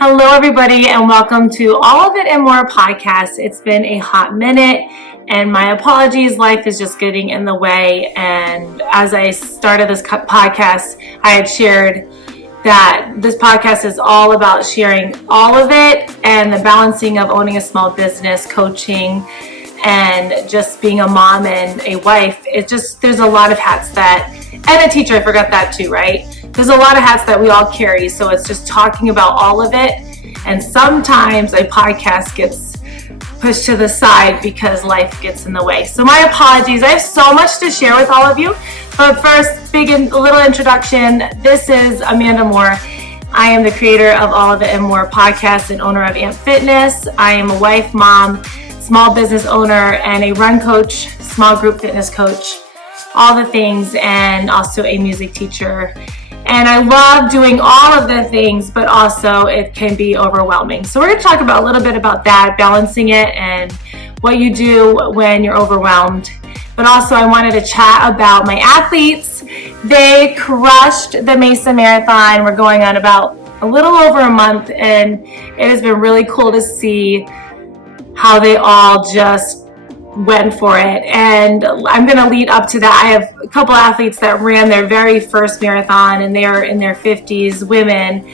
Hello, everybody, and welcome to All of It and More podcast. It's been a hot minute, and my apologies. Life is just getting in the way. And as I started this podcast, I had shared that this podcast is all about sharing all of it and the balancing of owning a small business, coaching, and just being a mom and a wife. There's a lot of hats and a teacher, I forgot that too, right? There's a lot of hats that we all carry, so it's just talking about all of it. And sometimes a podcast gets pushed to the side because life gets in the way. So my apologies. I have so much to share with all of you. But first, little introduction. This is Amanda Moore. I am the creator of All of It and More podcast and owner of Amp Fitness. I am a wife, mom, small business owner, and a run coach, small group fitness coach, all the things, and also a music teacher. And I love doing all of the things, but also it can be overwhelming. So we're going to talk about a little bit about that, balancing it and what you do when you're overwhelmed. But also I wanted to chat about my athletes. They crushed the Mesa Marathon. We're going on about a little over a month, and it has been really cool to see how they all just went for it. And I'm going to lead up to that. I have a couple athletes that ran their very first marathon, and they are in their 50s, women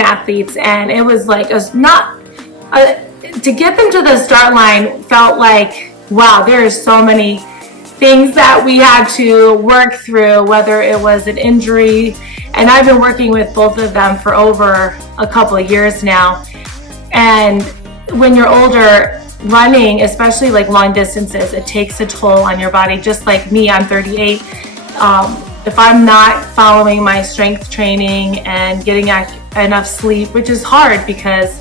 athletes, and it was like to get them to the start line felt like, wow, there are so many things that we had to work through, whether it was an injury, and I've been working with both of them for over a couple of years now. And when you're older, running, especially like long distances, it takes a toll on your body. Just like me, I'm 38. If I'm not following my strength training and getting enough sleep, which is hard because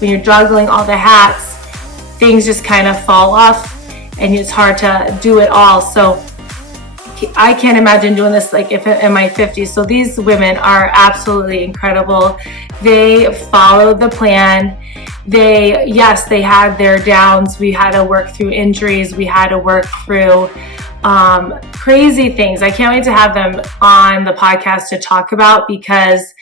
when you're juggling all the hats, things just kind of fall off and it's hard to do it all. So I can't imagine doing this like if in my 50s. So these women are absolutely incredible. They followed the plan. They had their downs. We had to work through injuries. We had to work through crazy things. I can't wait to have them on the podcast to talk about, because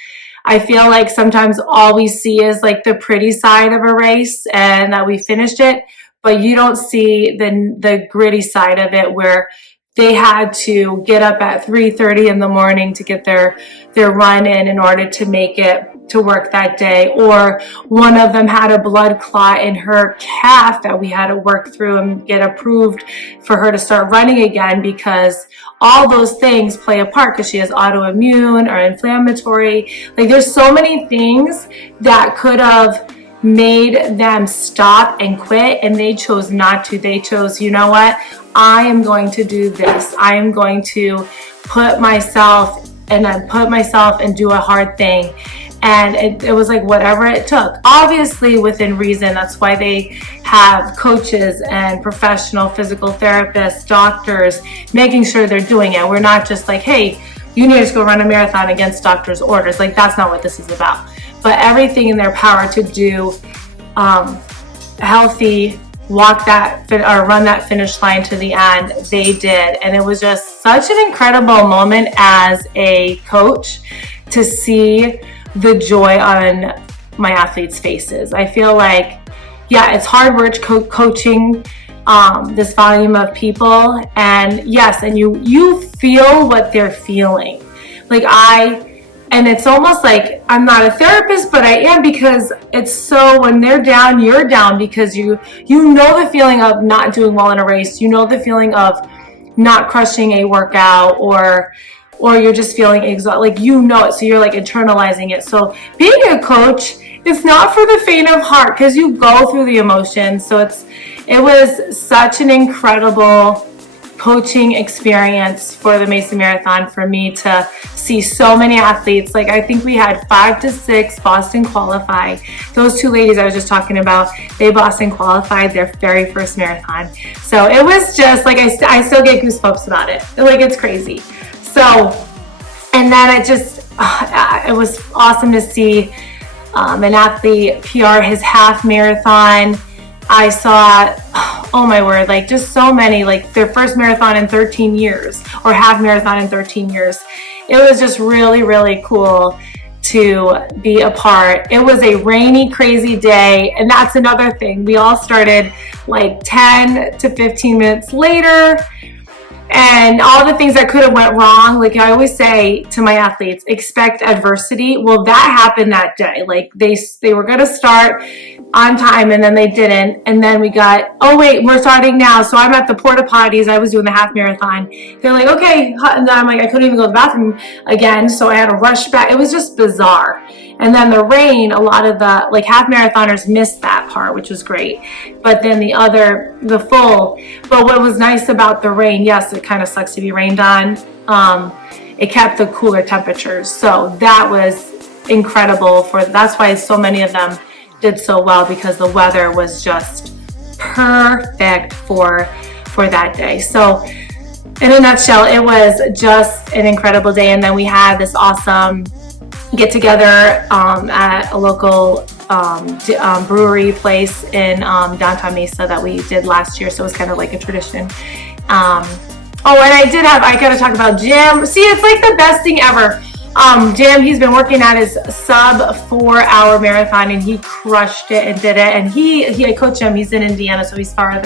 I feel like sometimes all we see is like the pretty side of a race and that we finished it, but you don't see the gritty side of it, where they had to get up at 3:30 in the morning to get their run in order to make it to work that day. Or one of them had a blood clot in her calf that we had to work through and get approved for her to start running again, because all those things play a part, because she has autoimmune or inflammatory. Like, there's so many things that could have made them stop and quit, and they chose not to. They chose, you know what? I am going to do this. I am going to put myself and do a hard thing. And it was like whatever it took, obviously within reason. That's why they have coaches and professional physical therapists, doctors, making sure they're doing it. We're not just like, hey, you need to go run a marathon against doctor's orders. Like, that's not what this is about. But everything in their power to do healthy, run that finish line to the end, they did. And it was just such an incredible moment as a coach to see the joy on my athletes' faces. I feel like, it's hard work coaching this volume of people, and yes, and you feel what they're feeling. And it's almost like I'm not a therapist, but I am, because it's so, when they're down, you're down, because you know the feeling of not doing well in a race. You know the feeling of not crushing a workout, or you're just feeling exhausted. Like, you know it, so you're like internalizing it. So being a coach is not for the faint of heart, because you go through the emotions. So it was such an incredible coaching experience for the Mesa Marathon, for me to see so many athletes. Like, I think we had 5 to 6 Boston qualify. Those two ladies I was just talking about, they Boston qualified their very first marathon. So it was just like, I still get goosebumps about it. Like, it's crazy. So, and then it was awesome to see an athlete PR his half marathon. I saw, oh my word, like just so many, like their first marathon in 13 years or half marathon in 13 years. It was just really, really cool to be a part. It was a rainy, crazy day, and that's another thing. We all started like 10 to 15 minutes later, and all the things that could have went wrong. Like I always say to my athletes, expect adversity. Well, that happened that day. Like they were going to start on time, and then they didn't. And then we got, oh wait, we're starting now. So I'm at the porta potties. I was doing the half marathon. They're like, okay. And then I'm like, I couldn't even go to the bathroom again. So I had to rush back. It was just bizarre. And then the rain, a lot of the like half marathoners missed that part, which was great. But then the full, but what was nice about the rain, yes, it kind of sucks to be rained on. It kept the cooler temperatures. So that was incredible that's why so many of them did so well, because the weather was just perfect for that day. So in a nutshell, it was just an incredible day. And then we had this awesome get together at a local brewery place in downtown Mesa that we did last year. So it was kind of like a tradition. Oh, and I gotta talk about Jim. See, it's like the best thing ever. Jim, he's been working at his sub 4-hour marathon, and he crushed it and did it. And I coach him. He's in Indiana, so he's far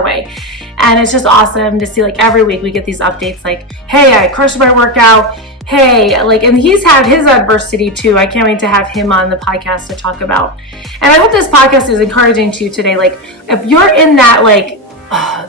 away. And it's just awesome to see, like, every week we get these updates like, hey, I crushed my workout. Hey, like, and he's had his adversity too. I can't wait to have him on the podcast to talk about. And I hope this podcast is encouraging to you today. Like, if you're in that, like,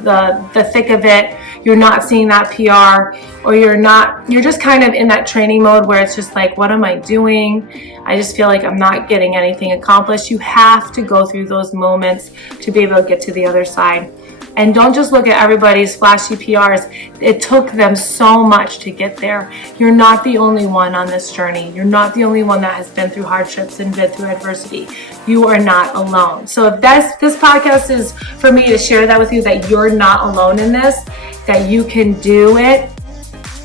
the thick of it, you're not seeing that PR, or you're just kind of in that training mode where it's just like, what am I doing? I just feel like I'm not getting anything accomplished. You have to go through those moments to be able to get to the other side. And don't just look at everybody's flashy PRs. It took them so much to get there. You're not the only one on this journey. You're not the only one that has been through hardships and been through adversity. You are not alone. So if this podcast is for me to share that with you, that you're not alone in this, that you can do it,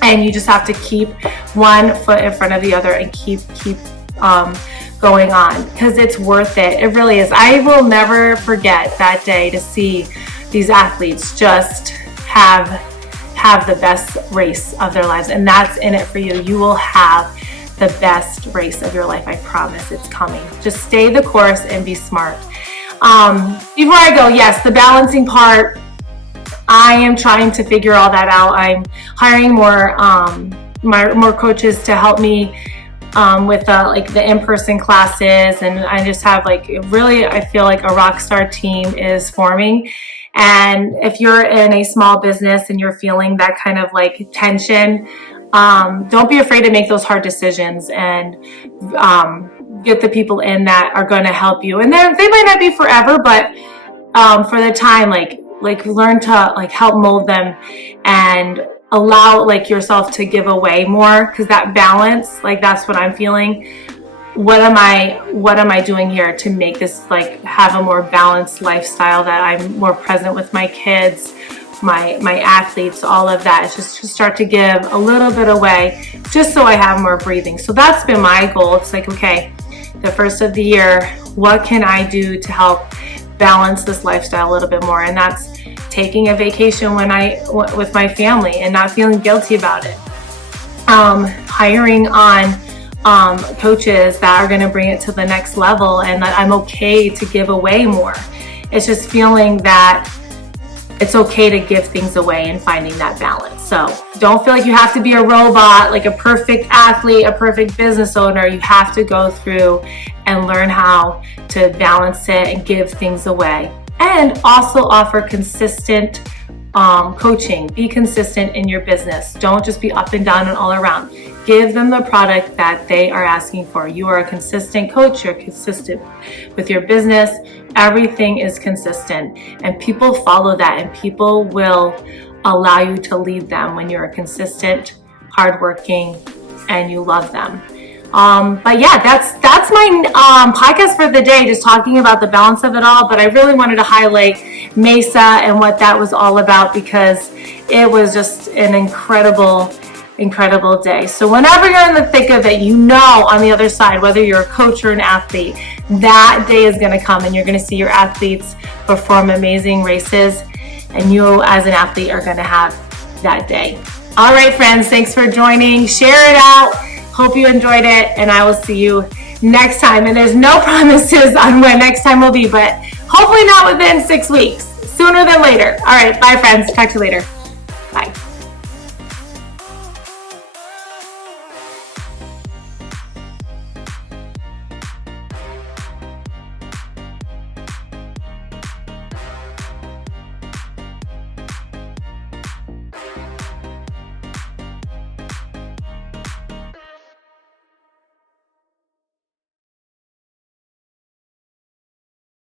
and you just have to keep one foot in front of the other and keep going on, because it's worth it. It really is. I will never forget that day to see these athletes just have the best race of their lives, and that's in it for you. You will have the best race of your life. I promise. It's coming. Just stay the course and be smart. Before I go, yes, the balancing part, I am trying to figure all that out. I'm hiring more coaches to help me with like the in-person classes, and I just have I feel like a rock star team is forming. And if you're in a small business and you're feeling that kind of like tension, don't be afraid to make those hard decisions, and get the people in that are going to help you. And they might not be forever, but for the time, like learn to like help mold them and allow like yourself to give away more, because that balance, like that's what I'm feeling. What am I doing here to make this like have a more balanced lifestyle, that I'm more present with my kids, my athletes, all of that. It's just to start to give a little bit away, just so I have more breathing. So that's been my goal. It's like, okay, the first of the year, what can I do to help balance this lifestyle a little bit more? And that's taking a vacation with my family and not feeling guilty about it. Hiring on coaches that are going to bring it to the next level, and that I'm okay to give away more. It's just feeling that it's okay to give things away and finding that balance. So don't feel like you have to be a robot, like a perfect athlete, a perfect business owner. You have to go through and learn how to balance it and give things away, and also offer consistent coaching. Be consistent in your business. Don't just be up and down and all around. Give them the product that they are asking for. You are a consistent coach. You're consistent with your business. Everything is consistent, and people follow that, and people will allow you to lead them when you're consistent, hardworking, and you love them. But yeah, that's my podcast for the day, just talking about the balance of it all. But I really wanted to highlight Mesa and what that was all about, because it was just an incredible day. So whenever you're in the thick of it, you know on the other side, whether you're a coach or an athlete, that day is going to come, and you're going to see your athletes perform amazing races, and you as an athlete are going to have that day. All right, friends, thanks for joining. Share it out. Hope you enjoyed it, and I will see you next time. And there's no promises on when next time will be, but hopefully not within 6 weeks. Sooner than later. All right, bye friends. Talk to you later.